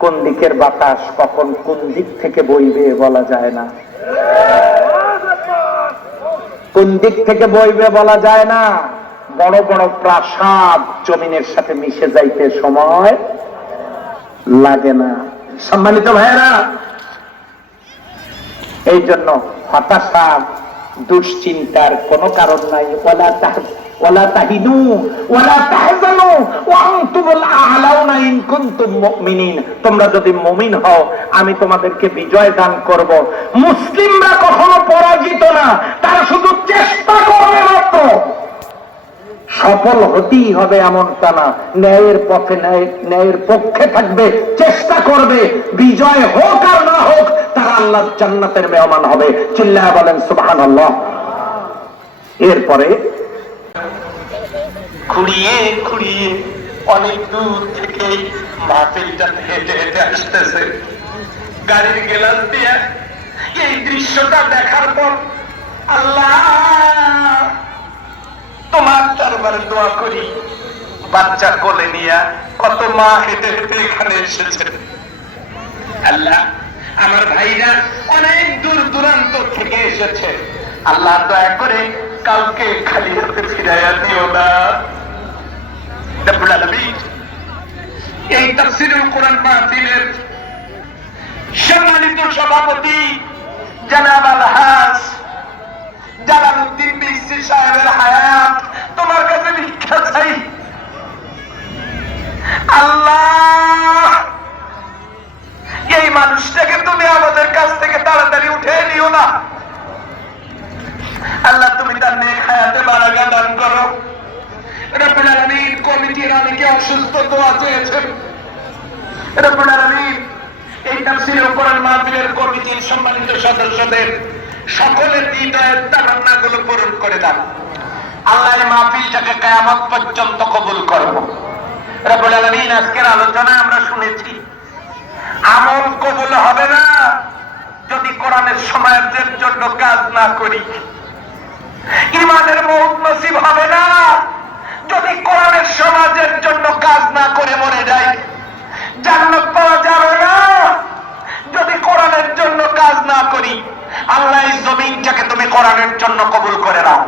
কোন দিকের বাতাস কখন কোন দিক থেকে বইবে বলা যায় না। কোন দিক থেকে বইবে বলা যায় না। বড় বড় প্রাসাদ জমিনের সাথে মিশে যাইতে সময় লাগে না। সম্মানিত ভাইয়েরা, এই জন্য হতাশা, দুশ্চিন্তার কোনো কারণ নাই। ওলা ওলা তাহিনু ওলা তাহজানু। তোমরা যদি মুমিন হও, আমি তোমাদেরকে বিজয় দান করব। মুসলিমরা কখনো পরাজিত না, তারা শুধু চেষ্টা করবে মাত্র। সফল হতেই হবে এমনটা না। ন্যায়ের ন্যায়, ন্যায়ের পক্ষে থাকবে, চেষ্টা করবে। বিজয় হোক আর না হোক, তারা আল্লাহ জান্নাতের মেহমান হবে। চিল্লায় বলেন সুবহান আল্লাহ এরপরে খুঁড়িয়ে খুঁড়িয়ে অনেক দূর থেকে মাহফিলটা হেঁটে হেঁটে আসতেছে। গাড়ির গেলাস দিয়ে এই দৃশ্যটা দেখার পর আল্লাহ, তোমার দরবারে দোয়া করি। বাচ্চা কোলে নিয়ে কত মা হেঁটে হেঁটে এখানে এসেছে। আল্লাহ, আমার ভাইরা অনেক দূর দূরান্ত থেকে এসেছে। আল্লাহ দয়া করে কাউকে খালি হাতে ফিরাইয়া দিও না। এই তাফসীরুল কোরআন মাহফিলের সম্মানিত সভাপতি জানাব আলহাস জালালউদ্দিন বিসি সাহেবের হায়াত, তোমার কাছে ভিক্ষা চাই। আল্লাহ, এই মানুষটাকে তুমি আমাদের কাছ থেকে তাড়াতাড়ি উঠে নিও না। আল্লাহ, তুমি তার নেক হায়াতে বারাকা দান করো। রব্বুল আলামিন কমিটির অনেকে অসুস্থ রব্বুল আলামিন এই তাফসীরের কোরআন মাহফিলের কমিটির সম্মানিত সদস্যদের সকলের হৃদয়ের পূরণ করে দাও। আল্লাহ মাহফিলটাকে পর্যন্ত কবুল করো রব্বুল আলামিন, আজকের আলোচনা আমরা শুনেছি। আমল কবুল হবে না যদি কোরআনের সমাজের জন্য কাজ না করি। ইমানের মৌত নসিব হবে না। যদি কোরআনের সমাজের জন্য কাজ না করে মরে যায়, জান্নাত পাওয়া যাবে না। যদি কোরআনের জন্য কাজ না করি, আল্লাহ জমিনটাকে তুমি কোরআনের জন্য কবুল করে নাও।